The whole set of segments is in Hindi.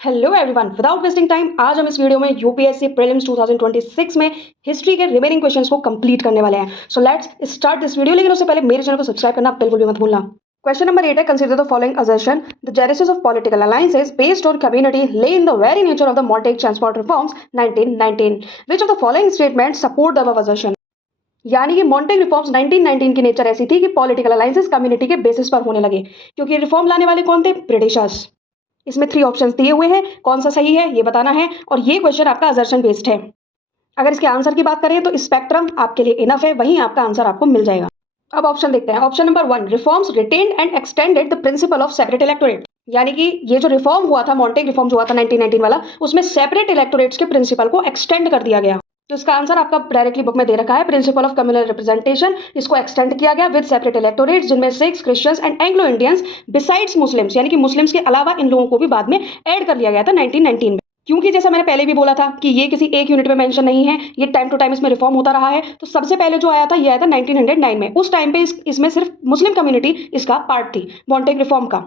Hello everyone, without wasting time आज हम इस वीडियो में यूपीएससी प्रीलिम्स 2026 में हिस्ट्री के रिमेनिंग क्वेश्चंस को कंप्लीट करने वाले हैं। So let's start this video. लेकिन उससे पहले मेरे चैनल को सब्सक्राइब करना बिल्कुल भी मत भूलना। क्वेश्चन नंबर 8 है, consider the following assertion, the genesis of political alliances based on community lay in the very nature of the Montagu transport reforms 1919, which of the following statement support the above assertion. यानी कि मॉन्टेग रिफॉर्म्स 1919 की नेचर ऐसी थी कि पॉलिटिकल अलायंसेस कम्युनिटी के बेसिस पर होने लगे, क्योंकि रिफॉर्म लाने वाले कौन थे? ब्रिटिशर्स। इसमें 3 ऑप्शंस दिए हुए हैं, कौन सा सही है ये बताना है, और ये क्वेश्चन आपका असर्शन बेस्ड है। अगर इसके आंसर की बात करें तो स्पेक्ट्रम आपके लिए इनफ है, वहीं आपका आंसर आपको मिल जाएगा। अब ऑप्शन देखते हैं। Option number 1, reforms retained and extended the principle of separate electorate. यानी कि ये जो रिफॉर्म हुआ था, मॉन्टेग रिफॉर्म जो हुआ था 1919 वाला, उसमें सेपरेट इलेक्टोरेट्स के प्रिंसिपल को एक्सटेंड कर दिया गया। तो इसका आंसर आपका डायरेक्टली बुक में दे रखा है, प्रिंसिपल ऑफ कम्युनल रिप्रेजेंटेशन। इसको एक्सटेंड किया गया विद सेपरेट इलेक्टोरेट्स, जिनमें Sikhs, Christians and Anglo Indians besides Muslims, यानी कि मुस्लिम्स के अलावा इन लोगों को भी बाद में ऐड कर लिया गया था 1919 में। क्योंकि जैसा मैंने पहले भी बोला था कि ये किसी एक यूनिट में मेंशन नहीं है, ये टाइम टू टाइम इसमें रिफॉर्म होता रहा है। तो सबसे पहले जो आया था ये आया था 1909 में। उस टाइम पे इसमें सिर्फ मुस्लिम कम्युनिटी इसका पार्ट थी मॉन्टेग रिफॉर्म का।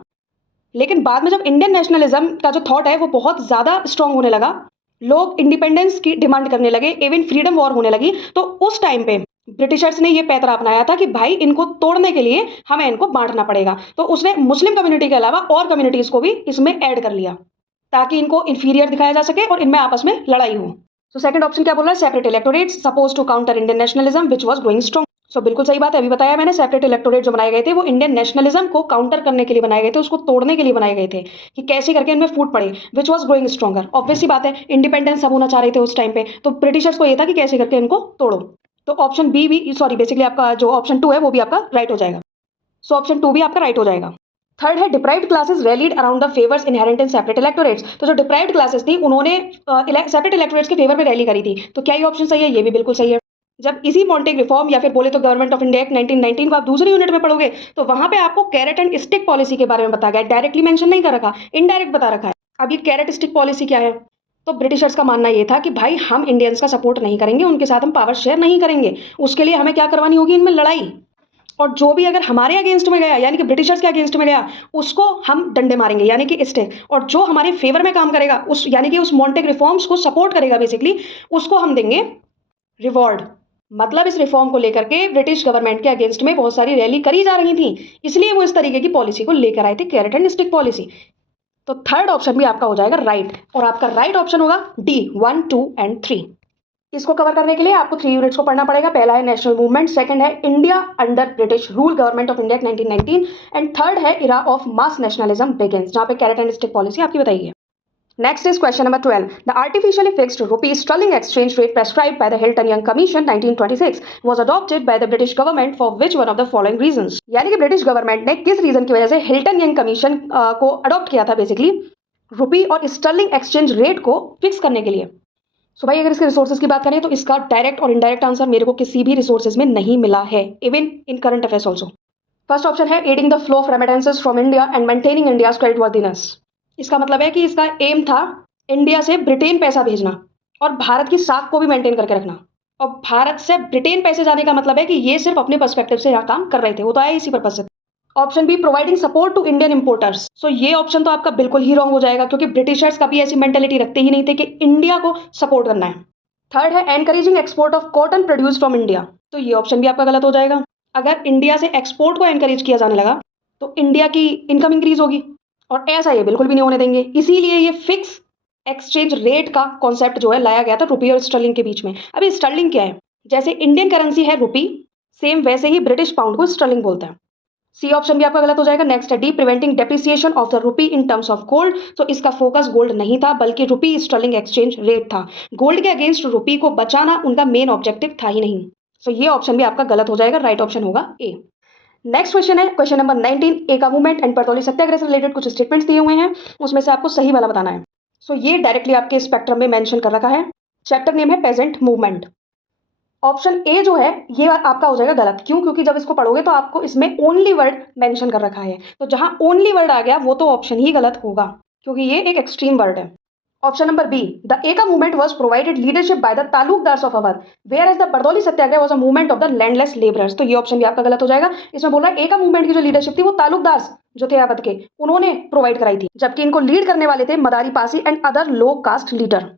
लेकिन बाद में जब इंडियन नेशनलिज्म का जो थॉट है वो बहुत ज्यादा स्ट्रांग होने लगा, लोग इंडिपेंडेंस की डिमांड करने लगे, इवन फ्रीडम वॉर होने लगी, तो उस टाइम पे ब्रिटिशर्स ने ये पैतरा अपनाया था कि भाई इनको तोड़ने के लिए हमें इनको बांटना पड़ेगा। तो उसने मुस्लिम कम्युनिटी के अलावा और कम्युनिटीज को भी इसमें ऐड कर लिया, ताकि इनको इंफीरियर दिखाया जा सके और इनमें आपस में लड़ाई हो। तो सेकंड ऑप्शन क्या बोल रहा है? Separate electorates suppose to counter Indian nationalism which was growing strong. So बिल्कुल सही बात है, अभी बताया मैंने, सेपरेट इलेक्टोरेट जो बनाए गए थे वो इंडियन नेशनलिज्म को काउंटर करने के लिए बनाए गए थे, उसको तोड़ने के लिए बनाए गए थे कि कैसे करके इनमें फूट पड़े। Which was growing stronger, obvious सी बात है, इंडिपेंडेंस सब होना चाह रहे थे उस टाइम पे, तो ब्रिटिशर्स को ये था कि कैसे करके इनको तोड़ो। तो ऑप्शन बी भी, सॉरी बेसिकली आपका जो ऑप्शन 2 है वो भी आपका राइट हो जाएगा। सो ऑप्शन 2 भी आपका राइट हो जाएगा। थर्ड है, deprived classes rallied around the favours inherent in separate electorates. तो जो डिप्राइव्ड क्लासेस थी उन्होंने सेपरेट इलेक्टोरेट्स के फेवर में रैली करी थी। तो क्या ये ऑप्शन सही है? ये भी बिल्कुल सही है। जब इसी मॉन्टेग रिफॉर्म या फिर बोले तो गवर्नमेंट ऑफ इंडिया एक्ट 1919 को आप दूसरी यूनिट में पढ़ोगे तो वहां पे आपको कैरेट एंड स्टिक पॉलिसी के बारे में बताया गया है। डायरेक्टली मेंशन नहीं कर रखा, इनडायरेक्ट बता रखा है। अब ये कैरेट स्टिक पॉलिसी क्या है? तो ब्रिटिशर्स का मानना ये था कि भाई हम इंडियंस का सपोर्ट नहीं करेंगे, उनके साथ हम पावर शेयर नहीं करेंगे, उसके लिए हमें क्या करवानी होगी? इनमें लड़ाई। और जो भी अगर हमारे अगेंस्ट में गया, यानी कि ब्रिटिशर्स के अगेंस्ट में गया, उसको हम डंडे मारेंगे, यानी कि स्टिक। और जो हमारे फेवर में काम करेगा, उस यानी कि उस मॉन्टेग रिफॉर्म्स को सपोर्ट करेगा बेसिकली, उसको हम देंगे रिवॉर्ड। मतलब इस रिफॉर्म को लेकर के ब्रिटिश गवर्नमेंट के अगेंस्ट में बहुत सारी रैली करी जा रही थी, इसलिए वो इस तरीके की पॉलिसी को लेकर आए थे, कैरेट एंड स्टिक पॉलिसी। तो थर्ड ऑप्शन भी आपका हो जाएगा राइट, और आपका राइट ऑप्शन होगा डी, 1, 2 एंड 3। इसको कवर करने के लिए आपको 3 यूनिट्स को पढ़ना पड़ेगा। पहला है नेशनल मूवमेंट, सेकंड है India under British rule, government of India 1919, and third है era of mass nationalism begins, जहां पे कैरेट एंड स्टिक पॉलिसी आपकी बताई है। Next is question number 12. The artificially fixed rupee sterling exchange rate prescribed by the Hilton-Young Commission 1926 was adopted by the British government for which one of the following reasons? यानी कि ब्रिटिश गवर्नमेंट ने किस रीजन की वजह से हिल्टन यंग कमीशन को अडॉप्ट किया था बेसिकली रुपी और स्टर्लिंग एक्सचेंज रेट को फिक्स करने के लिए। सो भाई अगर इसके रिसोर्सेज की बात करें तो इसका डायरेक्ट और इनडायरेक्ट आंसर मेरे को किसी भी रिसोर्सेज में नहीं मिला है, even in current affairs also. First option है adding the flow of remittances from India and maintaining India's creditworthiness. इसका मतलब है कि इसका एम था इंडिया से ब्रिटेन पैसा भेजना और भारत की साख को भी मेंटेन करके रखना। और भारत से ब्रिटेन पैसे जाने का मतलब है कि ये सिर्फ अपने पर्सपेक्टिव से यहाँ काम कर रहे थे, वो तो आया इसी पर्पज से। Option B, providing support to Indian importers. So ये ऑप्शन तो आपका बिल्कुल ही रॉन्ग हो जाएगा, क्योंकि ब्रिटिशर्स कभी ऐसी मेंटेलिटी रखते ही नहीं थे कि इंडिया को सपोर्ट करना है। थर्ड है encouraging export of cotton produce from India. तो ये ऑप्शन भी आपका गलत हो जाएगा। अगर इंडिया से एक्सपोर्ट को एनकरेज किया जाने लगा तो इंडिया की इनकम इंक्रीज होगी, और ऐसा ये बिल्कुल भी नहीं होने देंगे। इसीलिए ये फिक्स एक्सचेंज रेट का कॉन्सेप्ट जो है लाया गया था रुपी और स्टर्लिंग के बीच में। अभी स्टर्लिंग क्या है? जैसे इंडियन करेंसी है रुपी, सेम वैसे ही ब्रिटिश पाउंड को स्टर्लिंग बोलते हैं। सी ऑप्शन भी आपका गलत हो जाएगा। नेक्स्ट है D, preventing depreciation of the rupee in terms of gold. तो इसका फोकस गोल्ड नहीं था, बल्कि रुपी स्टर्लिंग एक्सचेंज रेट था। गोल्ड के अगेंस्ट रुपी को बचाना उनका मेन ऑब्जेक्टिव था ही नहीं। सो ये ऑप्शन भी आपका गलत हो जाएगा, राइट ऑप्शन होगा ए। नेक्स्ट क्वेश्चन है क्वेश्चन नंबर 19, एका मूवमेंट एंड परतौली सत्याग्रह से रिलेटेड कुछ स्टेटमेंट्स दिए हुए हैं, उसमें से आपको सही वाला बताना है। सो ये डायरेक्टली आपके स्पेक्ट्रम में मेंशन कर रखा है। चैप्टर नेम है पेजेंट मूवमेंट। ऑप्शन ए जो है ये आपका हो जाएगा गलत। क्यों? क्योंकि जब इसको पढ़ोगे तो आपको इसमें ओनली वर्ड मेंशन कर रखा है, तो जहां ओनली वर्ड आ गया वो तो ऑप्शन ही गलत होगा, क्योंकि ये एक एक्सट्रीम वर्ड है। Option number B, the Eka movement was provided leadership by the taluqdars of Awadh, whereas the Bardoli Satyagraha was a movement of the landless labourers. तो ये ऑप्शन भी आपका गलत हो जाएगा। इसमें बोल रहा है एका मूवमेंट की जो लीडरशिप थी वो तालुकदार्स जो थे अवध के, उन्होंने प्रोवाइड कराई थी, जबकि इनको लीड करने वाले थे Madari Pasi and other low caste leader.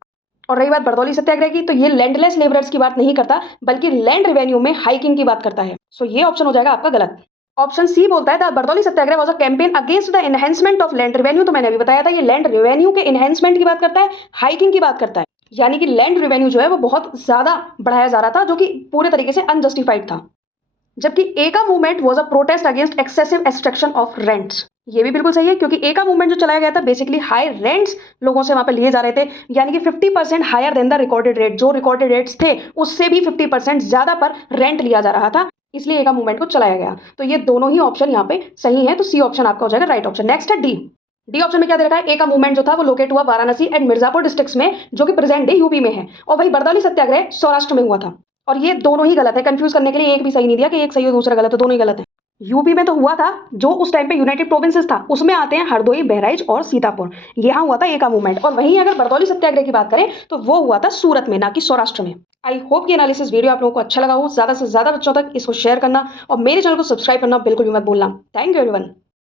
और रही बात बरदौली सत्याग्रह की, तो ये लैंडलेस लेबरर्स की बात नहीं करता, बल्कि लैंड रेवेन्यू में हाइकिंग की बात करता है। सो ये ऑप्शन हो जाएगा आपका गलत। ऑप्शन सी बोलता है the Bardoli Satyagraha was a campaign against the enhancement of land revenue. तो मैंने अभी बताया था ये लैंड रेवेन्यू के एनहेंसमेंट की बात करता है, हाइकिंग की बात करता है, यानी कि लैंड रेवेन्यू जो है वो बहुत ज्यादा बढ़ाया जा रहा था, जो कि पूरे तरीके से अनजस्टिफाइड था। जबकि एका movement was a protest against excessive extraction of rents. ये भी बिल्कुल सही है, क्योंकि एका मूवमेंट जो चलाया गया था बेसिकली हाई रेंट्स लोगों से वहां पे लिए जा रहे थे, यानी कि 50% higher than the recorded rate. जो रिकॉर्डेड रेट्स थे उससे भी 50% ज्यादा पर रेंट लिया जा रहा था, इसलिए एका मूवमेंट को चलाया गया। तो ये दोनों ही ऑप्शन यहाँ पे सही है, तो सी ऑप्शन आपका हो जाएगा राइट ऑप्शन। नेक्स्ट है डी। डी ऑप्शन में क्या दे रखा है, एका मूवमेंट जो था वो लोकेट हुआ वाराणसी एंड मिर्जापुर डिस्ट्रिक्ट्स में, जो कि प्रेजेंट डे यूपी में है, और वही बरदौली सत्याग्रह सौराष्ट्र में हुआ था। और ये दोनों ही गलत है, कंफ्यूज करने के लिए एक भी सही नहीं दिया कि एक सही और दूसरा गलत है, दोनों ही गलत है। यूपी में तो हुआ था, जो उस टाइम पे यूनाइटेड प्रोविंसेस था उसमें आते हैं हरदोई, बहराइच और सीतापुर, यहाँ हुआ था एका मूवमेंट। और वहीं अगर बरदौली सत्याग्रह की बात करें तो वो हुआ था सूरत में, ना कि सौराष्ट्र में। आई होप कि एनालिसिस वीडियो आप लोगों को अच्छा लगा हो। ज्यादा से ज्यादा बच्चों तक इसको शेयर करना और मेरे चैनल को सब्सक्राइब करना बिल्कुल भी मत भूलना। Thank you everyone.